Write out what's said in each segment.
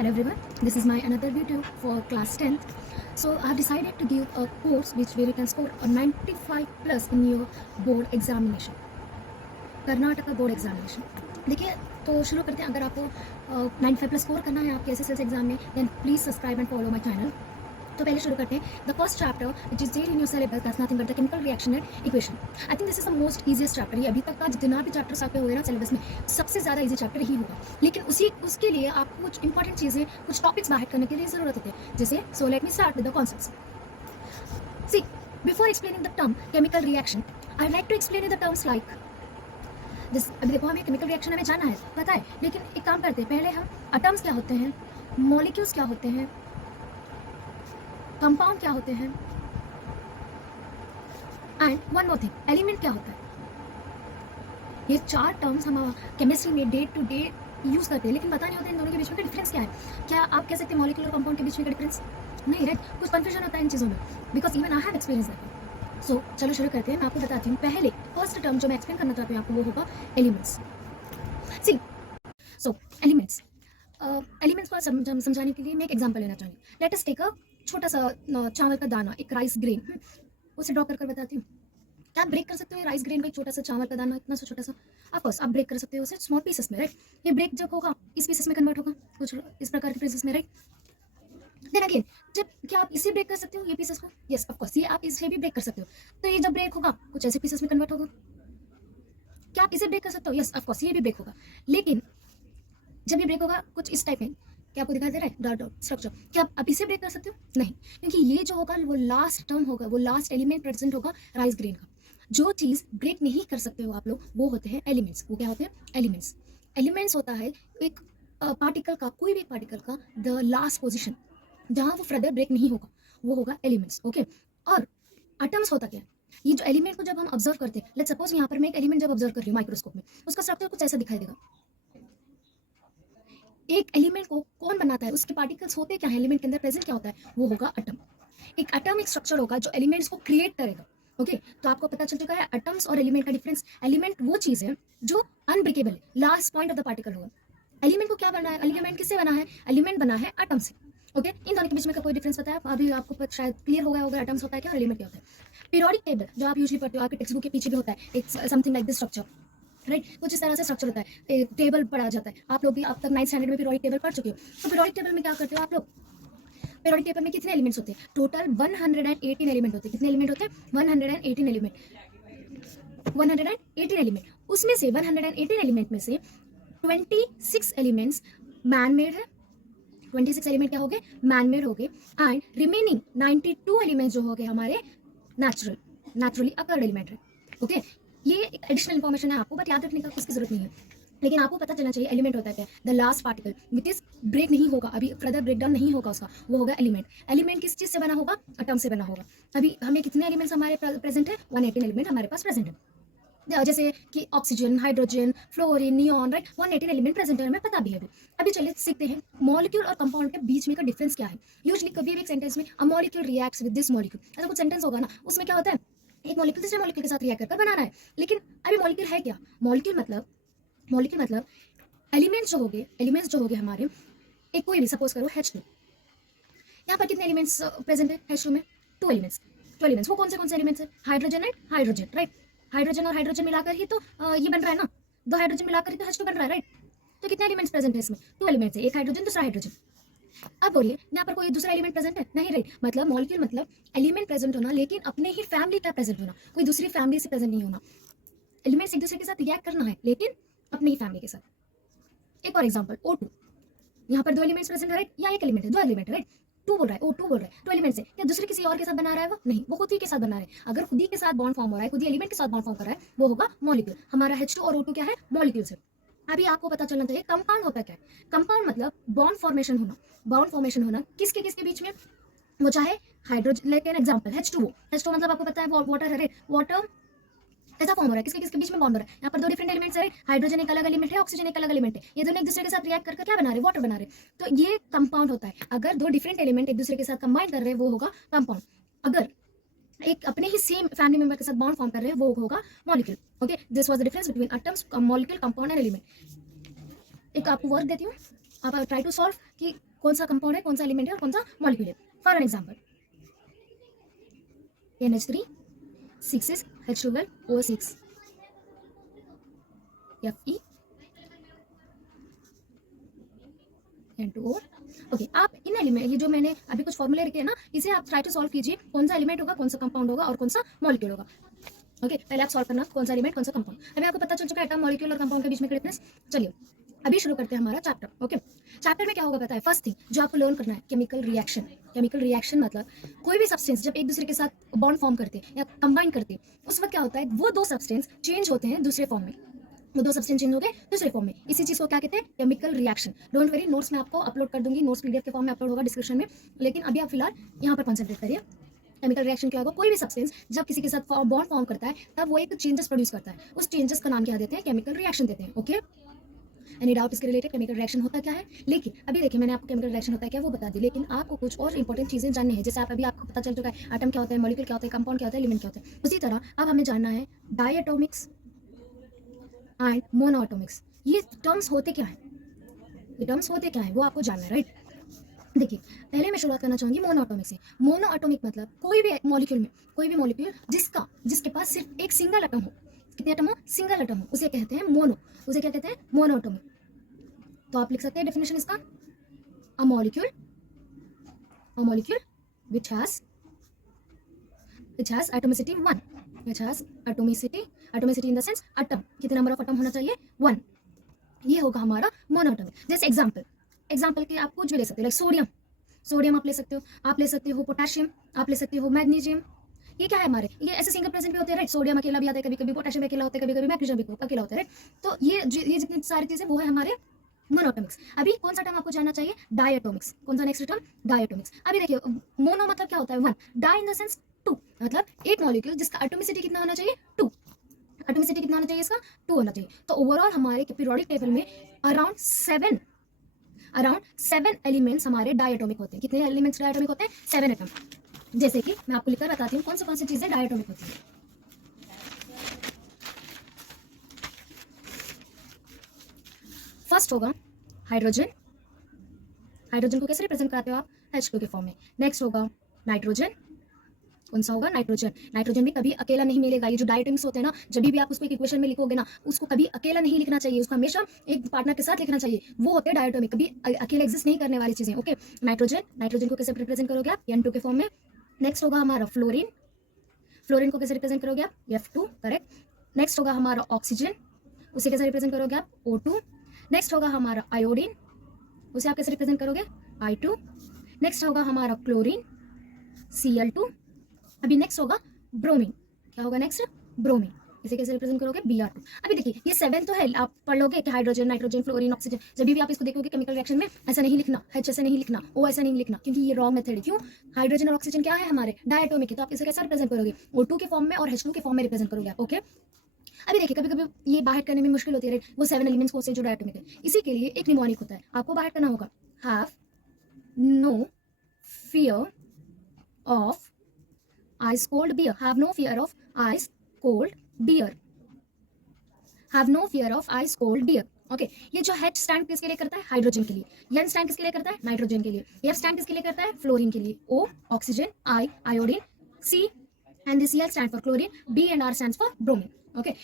Hello everyone, this is my another video for class 10th. So I have decided to give a course where you can score a 95 plus in your board examination, Karnataka board examination. देखिए तो शुरू करते हैं. अगर आपको 95 plus score करना है आपके SSLC एग्जाम में, then please subscribe and follow my channel. तो पहले शुरू करते हैं. The first chapter which is there in your syllabus that's nothing but the chemical reaction and equation. I think this is the most easiest chapter. ये अभी तक का जितना भी चैप्टर्स आपके हुए ना सिलेबस में, सबसे ज़्यादा ईजी चैप्टर ही होगा. लेकिन उसके लिए आपको कुछ इंपॉर्टेंट चीज़ें, कुछ टॉपिक्स बाहर करने के लिए ज़रूरत होती है. जैसे so let me start with the concepts. See before explaining the term chemical reaction, I like to explain the terms like अभी देखो, हमें केमिकल रिएक्शन हमें जाना है, पता है. लेकिन एक काम करते हैं, पहले हम एटम्स क्या होते हैं, मॉलिक्यूल्स क्या होते हैं, कंपाउंड क्या होते हैं, and one more thing, element क्या होता है. ये चार टर्म्स हम केमिस्ट्री में डे टू डे यूज करते हैं, लेकिन पता नहीं होता इन दोनों के बीच में डिफरेंस क्या है. क्या आप कह सकते हैं मॉलिक्यूल और कंपाउंड के बीच में का डिफरेंस? नहीं, राइट. कुछ कंफ्यूजन होता है इन चीज़ों में, because even I have experience that. So चलो शुरू करते हैं. मैं आपको बताती हूँ. पहले फर्स्ट टर्म जो मैं एक्सप्लेन करना चाहती हूँ आपको, वो होगा एलिमेंट्स. सी सो एलिमेंट्स को समझाने के लिए मैं एक एग्जांपल लेना चाहूँगी. लेट अस टेक अ छोटा सा चावल का दाना, एक राइस ग्रेन, उसे ड्रॉ कर बताती हूँ. क्या आप ब्रेक कर सकते हो राइस ग्रेन का एक छोटा सा चावल का दाना, इतना सा छोटा सा? ऑफकोर्स आप ब्रेक कर सकते हो उसे स्मॉल पीसेस में, राइट. ये ब्रेक जब होगा इस पीसेस में कन्वर्ट होगा, कुछ इस प्रकार के पीसेस में, राइट. देन अगेन, जब क्या आप इसे ब्रेक कर सकते हो ये पीसेस को? यस ऑफकोर्स, ये आप इसे भी ब्रेक कर सकते हो. तो ये जब ब्रेक होगा कुछ ऐसे पीसेस में कन्वर्ट होगा. क्या आप इसे ब्रेक कर सकते हो? यस ऑफकोर्स, ये भी ब्रेक होगा. लेकिन जब ये ब्रेक होगा कुछ इस टाइप में, क्या आपको दिखाई दे रहा है डॉट डॉट स्ट्रक्चर? क्या आप इसे ब्रेक कर सकते हो? नहीं, क्योंकि ये जो होगा वो लास्ट टर्म होगा, वो लास्ट एलिमेंट प्रेजेंट होगा राइस ग्रेन का. जो चीज़ ब्रेक नहीं कर सकते हो आप लोग, वो होते हैं एलिमेंट्स. वो क्या होते हैं? एलिमेंट्स. एलिमेंट्स होता है एक पार्टिकल का, कोई भी पार्टिकल का द लास्ट पोजिशन जहाँ वो फर्दर ब्रेक नहीं होगा, वो होगा एलिमेंट्स. ओके. और एटम्स होता क्या है? ये जो एलिमेंट को जब हम ऑब्जर्व करते हैं, लेट्स सपोज यहाँ पर मैं एक एलिमेंट जब ऑब्जर्व कर रही हूँ माइक्रोस्कोप में, उसका स्ट्रक्चर कुछ ऐसा दिखाई देगा. एक एलिमेंट को कौन बनाता है, उसके पार्टिकल्स होते क्या है, एलिमेंट के अंदर प्रेजेंट क्या होता है, वो होगा एटम. एक एटम एक स्ट्रक्चर होगा जो एलिमेंट्स को क्रिएट करेगा. ओके. तो आपको पता चल चुका है एटम्स और एलिमेंट का डिफरेंस. एलिमेंट वो चीज़ है जो अनब्रेकेबल है, last point of the particle होगा. एलिमेंट को क्या बना है, एलिमेंट किससे बना है? एलिमेंट बना है एटम से. ओके. इन दोनों के बीच में का कोई डिफरेंस पता है? अभी आपको शायद क्लियर हो गया होगा एटम्स होता है क्या और एलिमेंट क्या होता है. पीरियोडिक टेबल जो आप यूजुअली पढ़ते हो, आपके टेक्स्ट बुक के पीछे भी होता है एक something like this structure, right. कुछ इस तरह से स्ट्रक्चर होता है. एक टेबल पढ़ा जाता है. आप लोग भी अब तक 9th स्टैंडर्ड में पीरियोडिक टेबल पढ़ चुके हो. तो पीरियोडिक टेबल में क्या करते हो आप लोग? पीरियोडिक टेबल में कितने एलिमेंट्स होते हैं? टोटल 118 एलिमेंट होते हैं. कितने एलिमेंट होते हैं? 118 एलिमेंट. 118 एलिमेंट. उसमें से 118 एलिमेंट में से 26 एलिमेंट्स मैन मेड है. 26 एलिमेंट क्या हो गए? मैन मेड हो गए. एंड रिमेनिंग 92 एलिमेंट्स जो हो गए हमारे नेचुरली अकर्ड एलिमेंट है. ओके. ये एक एडिशनल इन्फॉर्मेशन है आपको, बट याद रखने का उसकी जरूरत नहीं है. लेकिन आपको पता चलना चाहिए एलिमेंट होता है क्या. The last particle which is break नहीं होगा, अभी फर्दर ब्रेक डाउन नहीं होगा उसका, वो होगा एलिमेंट. एलिमेंट किस चीज़ से बना होगा? एटम से बना होगा. अभी हमें कितने एलिमेंट्स हमारे प्रेजेंट है? 118 एलिमेंट हमारे पास प्रेजेंट है. जैसे कि oxygen, hydrogen, fluorine, neon, right. 118 element present है, हमें पता भी है. अभी चलिए सीखते हैं मॉलिक्यूल और कंपाउंड के बीच में का डिफरेंस क्या है. यूजुअली कभी भी एक सेंटेंस में a molecule reacts with this molecule, ऐसा कुछ सेंटेंस होगा ना, उसमें क्या होता है, एक मॉलिक्यूल दूसरे मॉलिक्यूल के साथ रिएक्ट कर बना रहा है. लेकिन अभी मॉलिक्यूल है क्या? मॉलिक्यूल मतलब एलिमेंट्स जो हो गए हमारे, एक कोई भी सपोज करो H2. यहाँ पर कितने एलिमेंट्स प्रेजेंट है H2 में? 2 एलिमेंट्स. वो कौन से एलिमेंट्स है? Hydrogen and hydrogen, right. Hydrogen और हाइड्रोजन मिलाकर ही तो ये बन रहा है ना. 2 हाइड्रोजन मिलाकर ही तो H2 बन रहा है, राइट. तो कितने एलिमेंट्स प्रेजेंट है इसमें? 2 एलिमेंट्स है, एक हाइड्रोजन दूसरा हाइड्रोजन. अब बोलिए यहाँ पर कोई दूसरा एलिमेंट प्रेजेंट है? नहीं, राइट. मतलब मॉलिक्यूल मतलब एलिमेंट प्रेजेंट होना, लेकिन अपने ही फैमिली का प्रेजेंट होना, कोई दूसरी फैमिली से प्रेजेंट नहीं होना. एलिमेंट्स एक दूसरे के साथ रिएक्ट करना है, लेकिन अपनी ही फैमिली के साथ. एक और एग्जांपल O2. यहाँ पर 2 एलिमेंट्स प्रेजेंट है, राइट. या एक एलिमेंट है, 2 एलिमेंट है, राइट. O2 बोल रहा है 2 एलिमेंट्स है. क्या दूसरे किसी और के साथ बना रहा है वो? नहीं, वो खुद ही के साथ बना रहा है. अगर खुद ही के साथ बॉन्ड फॉर्म हो रहा है, खुद ही एलिमेंट के साथ बॉन्ड फॉर्म कर रहा है, वो होगा मॉलिक्यूल. हमारा H2 और O2 क्या है? मॉलिक्यूल्स है. अभी आपको पता चलना चाहिए कंपाउंड होता क्या है. कंपाउंड मतलब बॉन्ड फॉर्मेशन होना किसके बीच में? वो चाहे हाइड्रोजन, लेकिन एग्जांपल H2O मतलब आपको पता है वाटर है, राइट. वाटर ऐसा फॉर्म हो रहा है, किसके बीच में बॉन्ड हो रहा है. यहाँ पर 2 डिफरेंट एलिमेंट्स है, हाइड्रोजन एक अलग एलिमेंट है, ऑक्सीजन एक अलग एलिमेंट है. ये दोनों एक दूसरे के साथ रिएक्ट करके क्या बना रहे हैं? वाटर बना रहे हैं. तो ये कंपाउंड होता है. अगर 2 डिफरेंट एलिमेंट एक दूसरे के साथ कंबाइन कर रहे हैं, वो होगा कंपाउंड. अगर एक अपने ही सेम फैमिली मेंबर के साथ बॉन्ड फॉर्म कर रहे हैं, वो होगा molecule. Okay. This was the difference between atoms, molecule, compound and element. एक आपको वर्क देती हूँ. आप ट्राई टू सॉल्व कि कौन सा कंपाउंड है, कौन सा एलिमेंट है और कौन सा मॉलिक्यूल है। For an example NH3 6 H12 O6 Fe N2O। Okay, आप इन एलिमेंट, ये जो मैंने अभी कुछ फॉर्मूले लिखे हैं ना, इसे आप ट्राई टू सॉल्व कीजिए, कौन सा एलिमेंट होगा, कौन सा कंपाउंड होगा और कौन सा मॉलिक्यूल होगा। ओके, पहले आप सॉल्व करना कौन सा एलिमेंट कौन सा कंपाउंड। अभी आपको पता चल चुका है एटम, मॉलिक्यूल और कंपाउंड के बीच में डिफरेंस। चलिए अभी शुरू करते हैं हमारा चैप्टर। ओके, चैप्टर में क्या होगा पता है, फर्स्ट थिंग जो आपको लर्न करना है, केमिकल रिएक्शन। केमिकल रिएक्शन मतलब कोई भी सब्सटेंस जब एक दूसरे के साथ बॉन्ड फॉर्म करते या कंबाइन करते, उस वक्त क्या होता है, वो दो सब्सटेंस चेंज होते हैं दूसरे फॉर्म में, वो दो सब्सटेंस चेंज हो गए दूसरे फॉर्म में, इसी चीज को क्या कहते हैं, chemical reaction. Don't worry, notes में आपको अपलोड कर दूंगी, नोट्स PDF के फॉर्म में अपलोड होगा डिस्क्रिप्शन में, लेकिन अभी आप फिलहाल यहाँ पर कॉन्सेंट्रेट करिए। केमिकल रिएक्शन क्या होगा, कोई भी सब्सटेंस जब किसी के साथ बॉन्ड फॉर्म करता है तब वो एक चेंजेस प्रोड्यूस करता है, उस चेंजेस का नाम क्या देते हैं, केमिकल रिएक्शन देते हैं। ओके, एनी डाउट इसके रिलेटेड, केमिकल रिएक्शन होता क्या है। लेकिन अभी देखिए, मैंने आपको केमिकल रिएक्शन होता है क्या वो बता दी, लेकिन आपको कुछ और इंपॉर्टेंट चीजें जाननी है। जैसे आप अभी आपको पता चल चुका है एटम क्या होता है, मॉलिक्यूल क्या होता है, कंपाउंड क्या होता है, एलिमेंट क्या होता है, उसी तरह अब हमें जानना है डायटोमिक्स एंड मोनोएटॉमिक्स। ये टर्म्स होते क्या है, ये टर्म्स होते क्या है वो आपको जानना है, राइट। देखिए, पहले मैं शुरुआत करना चाहूंगी मोनोएटॉमिक से। मोनोएटॉमिक मतलब कोई भी मॉलिक्यूल में, कोई भी मॉलिक्यूल जिसके पास सिर्फ एक सिंगल एटम हो, कितने एटम हो, सिंगल एटम हो, उसे कहते हैं मोनो, उसे क्या कहते हैं, मोनोएटॉमिक। तो आप लिख सकते हैं डेफिनेशन इसका, a molecule which has atomicity 1, which has atomicity in the sense atom, कितने नंबर ऑफ एटम होना चाहिए, 1। ये होगा हमारा मोनोएटॉमिक। जैसे एग्जाम्पल के आप कुछ भी ले सकते हो, लाइक सोडियम आप ले सकते हो, आप ले सकते हो पोटेशियम, आप ले सकते हो मैग्नीशियम। ये क्या है हमारे, ये ऐसे सिंगल प्रेजेंट भी होते हैं, राइट। सोडियम अकेला भी आता है कभी कभी, पोटेशियम अकेला होता है कभी कभी, मैग्नीशियम भी अकेला होता है, राइट। तो ये जितनी सारी चीजें वो है हमारे मोनोएटॉमिक्स। अभी कौन सा टर्म आपको जानना चाहिए, डायटोमिक्स। कौन सा नेक्स्ट टर्म, डायटोमिक्स। अभी देखिए, मोनो मतलब क्या होता है, 1, डाई इन द सेंस 2, मतलब एक मॉलिक्यूल जिसका एटोमिसिटी कितना होना चाहिए, 2। एटोमिसिटी कितना होना चाहिए इसका, 2 होना चाहिए। तो ओवरऑल हमारे पीरियोडिक टेबल में अराउंड 7 एलिमेंट्स हमारे डायटोमिक होते हैं। कितने एलिमेंट्स डायटोमिक होते हैं, 7 एटम। जैसे कि मैं आपको लिखकर बताती हूँ कौन सी चीजें डायटोमिक होती है। फर्स्ट होगा हाइड्रोजन को कैसे रिप्रेजेंट कराते हो आप, H2 के फॉर्म में। नेक्स्ट होगा नाइट्रोजन, कौन सा होगा, नाइट्रोजन भी कभी अकेला नहीं मिलेगा। ये जो डायटोमिक्स होते हैं ना, जब भी आप उसको एक इक्वेशन में लिखोगे ना, उसको कभी अकेला नहीं लिखना चाहिए, उसको हमेशा एक पार्टनर के साथ लिखना चाहिए। वो होते हैं डायटोमिक, कभी अकेले एग्जिस्ट नहीं करने वाली चीजें। ओके, नाइट्रोजन को कैसे रिप्रेजेंट करोगे आप, N2 के फॉर्म में। नेक्स्ट होगा हमारा फ्लोरीन को कैसे रिप्रेजेंट करोगे आप, F2, करेक्ट। नेक्स्ट होगा हमारा ऑक्सीजन, उसे कैसे रिप्रेजेंट करोगे आप, O2। नेक्स्ट होगा हमारा आयोडीन, उसे आप कैसे रिप्रेजेंट करोगे, I2। नेक्स्ट होगा हमारा क्लोरीन, Cl2। अभी नेक्स्ट होगा ब्रोमीन, क्या होगा नेक्स्ट, ब्रोमीन, इसे कैसे रिप्रेजेंट करोगे, Br2। अभी देखिए, ये 7 तो है, आप पढ़ लोगे कि हाइड्रोजन, नाइट्रोजन, फ्लोरीन, ऑक्सीजन। जब भी आप इसको देखोगे केमिकल रिएक्शन में, ऐसा नहीं लिखना, H ऐसे नहीं लिखना, O ऐसा नहीं लिखना, क्योंकि ये रॉन्ग मेथड है। क्यों, हाइड्रोजन और ऑक्सीजन क्या है हमारे, डायटोमिक है, तो आप इसे कैसे रिप्रेजेंट करोगे, O2 के फॉर्म में और H2 के फॉर्म में रिप्रेजेंट करोगे आप। ओके, अभी देखिए, कभी कभी ये बाहर करने में मुश्किल होती है, वो 7 एलिमेंट्स को से जो डायटोमिक है, इसी के लिए एक निमोनिक होता है, आपको बाहर करना होगा, have no fear of ice cold beer, have no fear of ice cold beer, have no fear of ice cold beer। Okay, ये जो H स्टैंड किसके लिए करता है, हाइड्रोजन के लिए। N स्टैंड किसके लिए करता है, नाइट्रोजन के लिए। F स्टैंड किसके लिए करता है, फ्लोरीन के लिए। O oxygen, I iodine, C and Cl stand for chlorine, B and R stands for bromine. Okay,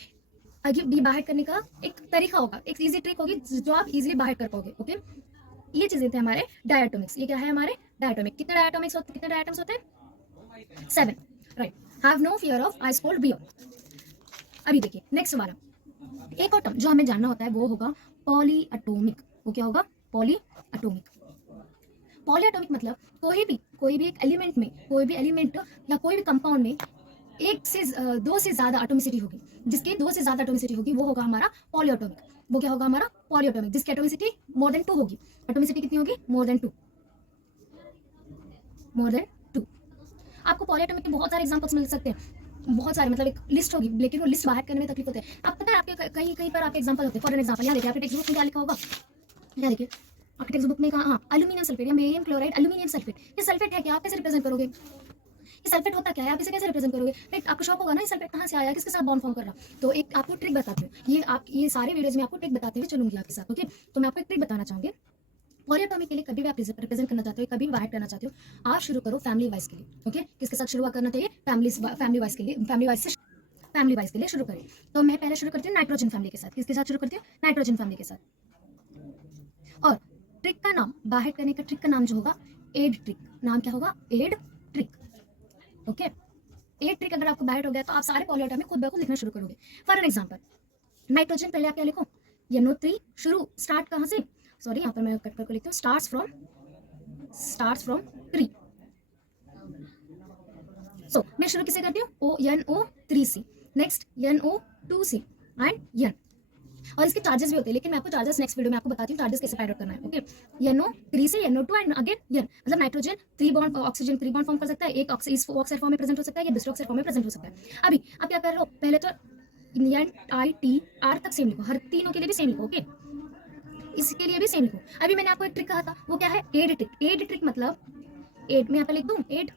आगे डी बाहर करने का एक तरीका होगा, एक इजी ट्रिक होगी जो आप इजीली बाहर कर पाओगे। ओके, ये चीजें थे हमारे डायटोमिक्स। ये क्या है हमारे डायटोमिक। कितने डायटोमिक्स होते, कितने डायटम्स होते हैं, 7, right. Have no fear of ice cold beer. अभी देखिए नेक्स्ट वाला, एक और टर्म जो हमें जानना होता है वो होगा पॉलीएटॉमिक। वो क्या होगा, पॉलीएटॉमिक। पॉलीएटॉमिक मतलब कोई भी एक एलिमेंट में, कोई भी एलिमेंट या कोई भी कंपाउंड में दो से ज्यादा एटॉमिसिटी होगी, जिसकी 2 से ज्यादा एटॉमिसिटी होगी वो होगा हमारा पॉलीएटॉमिक। वो क्या होगा हमारा पॉलीएटॉमिक, जिसकी एटॉमिसिटी मोर देन 2 होगी। एटॉमिसिटी कितनी होगी, मोर देन 2। आपको पॉलीएटॉमिक के बहुत सारे एग्जांपल्स मिल सकते हैं, बहुत सारे, मतलब एक लिस्ट होगी, लेकिन वो लिस्ट बाहर करने में तकलीफ होती है। आप पता है आपके कहीं पर आपके एग्जांपल होते हैं। फॉर एन एग्जांपल यहाँ देखिए, आपके टेक्स्ट बुक में क्या लिखा होगा, यहाँ देखिए आपके टेक्स्ट बुक में कहा, हाँ, एल्यूमिनियम सल्फेट या बेरियम क्लोराइड, एल्यूमिनियम सल्फेट। ये सल्फेट है क्या, आप कैसे रिप्रेजेंट करोगे, ये सल्फेट होता क्या है, आप इसे कैसे रिप्रेजेंट करोगे, राइट। आपको शॉक होगा ना, ये सल्फेट कहाँ से आया, किसके साथ बॉन्ड फॉर्म कर रहा। तो एक आपको ट्रिक बताती हूँ, ये सारे वीडियोज में आपको ट्रिक बताते हुए चलूंगी आपके साथ। ओके, तो मैं आपको एक ट्रिक बताना चाहूंगी। पॉलीएटॉमी के लिए कभी भी आप रिप्रेजेंट करना चाहते हो, कभी भी वाइड करना चाहते हो, आप शुरू करो फैमिली वाइज के लिए। ओके, किसके साथ शुरुआत करना चाहिए? फैमिली वाइज के लिए, फैमिली वाइज के लिए शुरू करें। तो मैं पहले शुरू करती हूँ नाइट्रोजन फैमिली के साथ। किसके साथ शुरू करती हूँ? नाइट्रोजन फैमिली के साथ। और ट्रिक का नाम, बाहर करने का ट्रिक का नाम जो होगा एड ट्रिक। नाम क्या होगा? Ed trick. Okay, ed trick अगर आपको बाहर हो गया तो आप सारे पॉलीएटॉमी खुद ब खुद लिखना शुरू करोगे। फॉर एन एग्जाम्पल, नाइट्रोजन पहले आप क्या लिखो? NO3 शुरू, स्टार्ट कहाँ से? सॉरी, यहाँ पर मैं कट करके लिखती हूँ, स्टार्ट्स फ्रॉम 3। सो मैं शुरू किसे करती हूँ? NO3C, next NO2C and N। और इसके चार्जेस भी होते हैं, लेकिन मैं आपको चार्जेस नेक्स्ट वीडियो में आपको बताती हूँ चार्जेस कैसे फाइंड आउट करना है। ओके, NO3 से NO2 एंड अगेन N, मतलब nitrogen 3 bond, oxygen 3 bond form कर सकता है। एक ऑक्साइड फॉर्म में प्रेजेंट हो सकता है या दूसरे ऑक्साइड फॉर्म में प्रेजेंट हो सकता है। अभी आप क्या कर रहे हो? पहले तो NITR तक सेम लिखो, हर तीनों के लिए भी सेम लिखो। ओके, इसके लिए भी सेम लिखो। अभी मैंने आपको एक ट्रिक कहा था, वो क्या है? Ed trick. एड ट्रिक मतलब एड, मैं यहाँ पर लिख दूँ एड।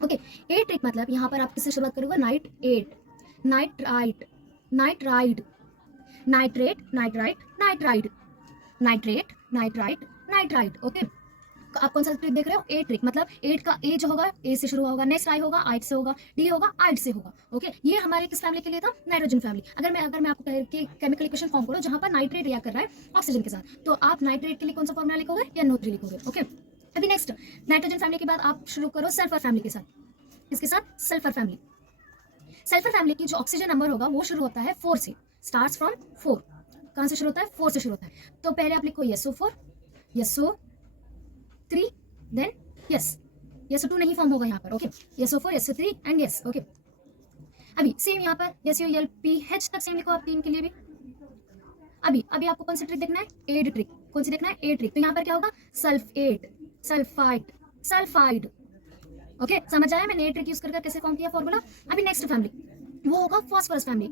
ओके, एड ट्रिक मतलब यहाँ पर आप किससे शुरुआत करोगे? Nitrite, nitrate, nitrite. ओके, आप कौन सा ट्रिक देख रहे हो? ए ट्रिक, मतलब एट का ए जो होगा ए से शुरू होगा, नेक्स्ट आई होगा आइट से होगा, डी होगा आइट से होगा। ओके, ये हमारे किस फैमिली के लिए था? Nitrogen family. अगर मैं आपको केमिकल इक्वेशन फॉर्म करूँ जहां पर नाइट्रेट रिएक्ट कर रहा है ऑक्सीजन के साथ, तो आप नाइट्रेट के लिए कौन सा फॉर्मूला लिखोगे? NO3 लिखोगे। ओके, अभी नेक्स्ट नाइट्रोजन फैमिली के बाद आप शुरू करो सल्फर फैमिली के साथ। किसके साथ? Sulphur family. सल्फर फैमिली की जो ऑक्सीजन नंबर होगा वो शुरू होता है 4 से, स्टार्ट्स फ्रॉम 4। कहां से शुरू होता है? 4 से शुरू होता है। तो पहले आप लिखो SO4, SO3, देन SO2 नहीं फॉर्म होगा यहाँ पर। Okay, SO4, SO3 and S। Okay, अभी सेम यहाँ पर SULPH तक सेम लिखो आप तीन के लिए भी। अभी आपको कौन सी ट्रिक देखना है? Ed trick. कौन सी देखना है? Ed trick. तो यहाँ पर क्या होगा? Sulphate, sulphide. ओके, समझ आया मैंने एड ट्रिक यूज करके कैसे फॉर्म किया फॉर्मूला। अभी नेक्स्ट फैमिली वो होगा फॉस्फोरस फैमिली।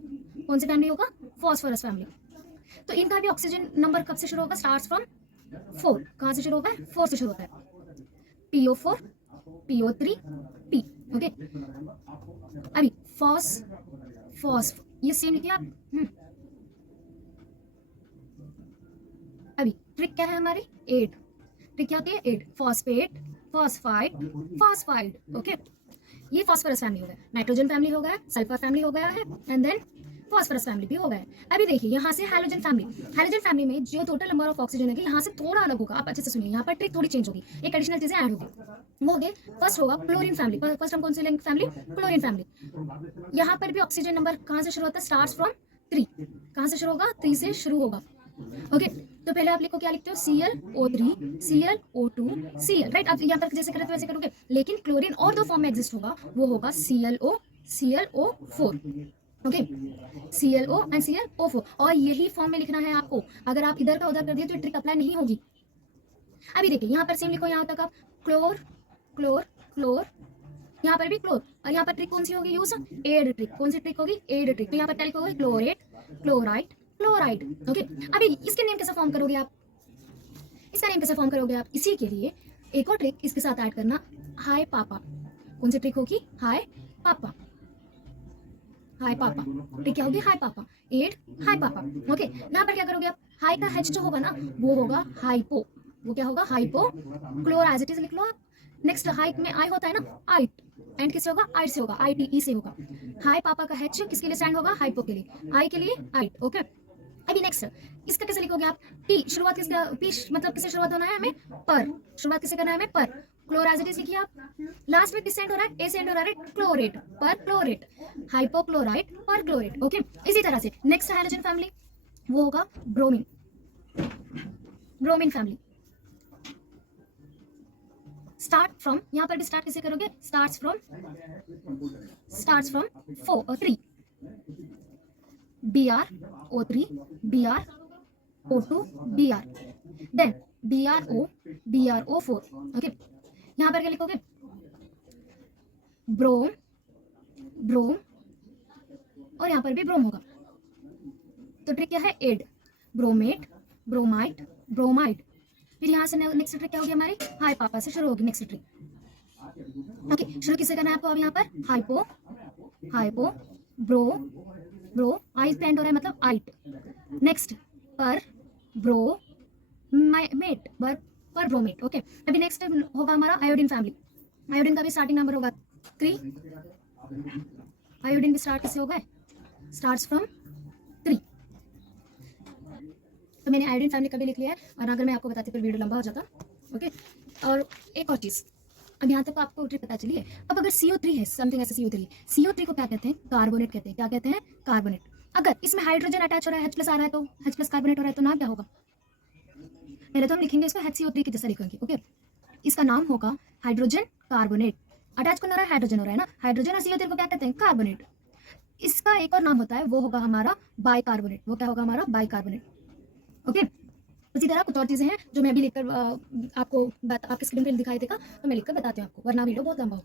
कौन सी फैमिली होगा? Phosphorus family. तो इनका भी ऑक्सीजन नंबर कब से शुरू होगा? Starts from 4। कहां से शुरू होगा? 4 से शुरू होता है। PO4, PO3, P। ओके, अभी फॉस ये सेम लिखिए आप। अभी ट्रिक क्या है हमारी? एड ट्रिक क्या होती है? Ed, phosphate, phosphide. ओके, ये फॉस्फोरस फैमिली हो गया, नाइट्रोजन फैमिली हो गया, सल्फर फैमिली हो गया है, एंड देन फॉस्फोरस फैमिली भी हो गया है। अभी देखिए यहाँ से हैलोजन फैमिली में जो टोटल नंबर ऑफ ऑक्सीजन है यहाँ से थोड़ा अलग होगा। आप अच्छे से सुनिए, यहाँ पर ट्रिक थोड़ी चेंज होगी, एक एडिशनल चीजें ऐड होगी। वो होगी, फर्स्ट होगा क्लोरीन फैमिली। फर्स्ट हम कौन सी लेंगे फैमिली? Chlorine family. यहाँ पर भी ऑक्सीजन नंबर कहाँ से शुरू होता है? Starts from 3। कहाँ से शुरू होगा? 3 से शुरू होगा। ओके, तो पहले आप लिखो, क्या लिखते हो? ClO3, ClO2, Cl, right. आप यहाँ पर जैसे करते वैसे करोगे, लेकिन क्लोरीन और दो फॉर्म में एग्जिस्ट होगा, वो होगा ClO4। Okay, ClO and ClO4, और यही फॉर्म में लिखना है आपको। अगर आप इधर का उधर कर दिए तो ट्रिक अप्लाई नहीं होगी। अभी देखिए यहाँ पर सेम लिखो, यहाँ तक आप क्लोर, यहाँ पर भी क्लोर, और यहाँ पर ट्रिक कौन सी होगी यूज? Ed trick. कौन सी ट्रिक होगी? Ed trick. तो यहाँ पर क्या लिखोगे? Chlorate, chloride. ओके, अभी इसके नेम कैसे फॉर्म करोगे आप? इसका नेम कैसे फॉर्म करोगे आप? इसी के लिए एक और ट्रिक इसके साथ ऐड करना, हाय पापा। कौन सी ट्रिक होगी? हाय पापा। ट्रिक क्या होगी? हाय पापा, एड हाय पापा। ओके, यहाँ पर क्या करोगे आप? हाई का H जो होगा ना वो होगा हाइपो। वो क्या होगा? हाइपो क्लोराइड लिख लो आप। नेक्स्ट हाइट में आई होता है ना, आइट, एंड किससे होगा? आइट से होगा, ITE से होगा। हाई पापा का H किसके लिए स्टैंड होगा? हाइपो के लिए, आई के लिए आइट। ओके, अभी नेक्स्ट इसका कैसे लिखोगे आप? टी शुरुआत किसका? पी मतलब किससे शुरुआत होना है हमें? पर। शुरुआत किससे करना है हमें? पर। क्लोराइड लिखिए आप। लास्ट में किस एंड हो रहा है? ए से एंड हो रहा है, क्लोरेट, पर क्लोरेट, हाइपोक्लोराइड, पर क्लोरेट। ओके, इसी तरह से नेक्स्ट हाइड्रोजन फैमिली वो होगा ब्रोमीन फैमिली। स्टार्ट फ्रॉम, यहाँ पर भी स्टार्ट किसे करोगे? Starts from 3। BrO3, BrO2, Br, then BrO4। Okay, यहाँ पर क्या लिखोगे? ब्रोम, और यहाँ पर भी ब्रोम होगा। तो ट्रिक क्या है? Ed, bromate, bromide. फिर यहाँ से नेक्स्ट ट्रिक क्या होगी हमारी? हाई पापा से शुरू होगी नेक्स्ट ट्रिक। ओके, शुरू किससे करना है आपको? अब यहाँ पर हाइपो, ब्रो, आई पे एंड हो रहा है मतलब आइट। नेक्स्ट पर, ब्रो, मेट, पर ब्रोमेट। ओके, अभी नेक्स्ट होगा हमारा आयोडीन फैमिली। आयोडीन का भी स्टार्टिंग नंबर होगा 3। आयोडीन भी स्टार्ट किससे होगा? Starts from 3। तो मैंने आयोडीन फैमिली का भी लिख लिया है, और अगर मैं आपको बताती फिर वीडियो लंबा हो जाता। ओके, और एक और चीज़, अब यहाँ तक आपको ट्रिक पता चली है। अब अगर CO3 है, समथिंग ऐसे CO3 को क्या कहते हैं? कार्बोनेट कहते हैं। क्या कहते हैं? कार्बोनेट। अगर इसमें हाइड्रोजन अटैच हो रहा है, H+ आ रहा है, तो H+ कार्बोनेट हो रहा है, तो नाम क्या होगा? पहले तो हम लिखेंगे इसको HCO3 की जैसा लिखेंगे। ओके, इसका नाम होगा हाइड्रोजन कार्बोनेट। अटैच कौन हो रहा है? हाइड्रोजन हो रहा है ना। हाइड्रोजन और CO3 को क्या कहते हैं? कार्बोनेट। इसका एक और नाम होता है, वो होगा हमारा बाइकार्बोनेट। वो क्या होगा? हमारा बाइकार्बोनेट। ओके, उसी तरह कुछ और चीज़ें हैं जो मैं भी लिखकर आपको आपके स्क्रीन पर दिखाई देगा, तो मैं लिखकर बताती हूँ आपको, वरना वीडियो बहुत लंबा हो।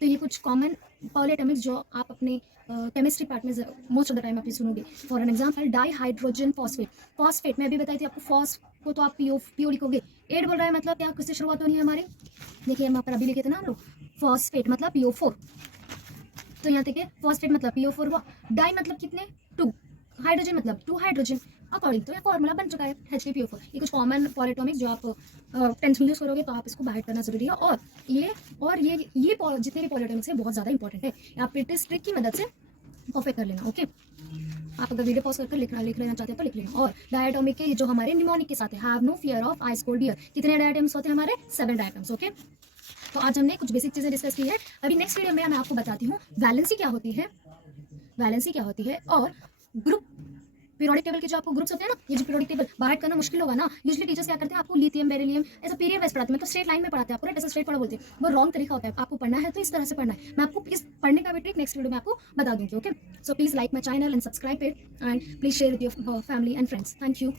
तो ये कुछ कॉमन पॉलीएटॉमिक्स जो आप अपने केमिस्ट्री पार्ट में मोस्ट ऑफ द टाइम आप सुनोगे। For an example, di hydrogen phosphate. Phosphate मैं अभी बताई थी आपको, फॉस को तो आप पीओ लिखोगे। 8 बोल रहा है, मतलब क्या? किससे शुरुआत होनी है हमारी? देखिए हम पर अभी लिखे थे ना हम लोग, फॉस्फेट मतलब PO4। तो यहाँ देखिए, फॉस्फेट मतलब PO4 हुआ, डाई मतलब कितने? 2, हाइड्रोजन मतलब 2 हाइड्रोजन। अकॉर्डिंग तो ये फॉर्मूला बन चुका है H2PO4। ये कुछ कॉमन पॉलीएटॉमिक्स जो आप 10th में यूज करोगे, तो आप इसको बाहर करना जरूरी है। और ये जितने भी पॉलीएटॉमिक्स है बहुत ज़्यादा इंपॉर्टेंट है, आप प्रीवियस ट्रिक की मदद से परफेक्ट कर लेना। ओके, आप अगर वीडियो पॉज करके लिख लेना चाहते हैं तो लिख लेना। और डायटोमिक के जो हमारे निमोनिक के साथ है, have no fear of ice cold beer. कितने डायटम्स होते हैं हमारे? 7 डायटम्स। ओके, तो आज हमने कुछ बेसिक चीज़ें डिस्कस की है। अभी नेक्स्ट वीडियो में मैं आपको बताती हूँ वैलेंसी क्या होती है, वैलेंसी क्या होती है, और ग्रुप पीरियोडिक टेबल के जो आपको ग्रुप्स होते हैं ना, ये जो पीरियोडिक टेबल बाहर करना मुश्किल होगा ना, यूजुअली टीचर्स क्या करते हैं, आपको लिथियम बेरिलियम ऐसा पीरियड वाइज पढ़ाते हैं, मतलब स्ट्रेट लाइन में पढ़ाते हैं, आपको राइट ऐसा स्ट्रेट पढ़ा बोलते हैं। वो रॉन्ग तरीका होता है। आपको पढ़ना है तो इस तरह से पढ़ना है। मैं आपको इस पढ़ने का भी ट्रिक नेक्स्ट वीडियो में आपको बता दूंगी। Okay, so please like my channel and subscribe it, and please share with your family and friends. Thank you.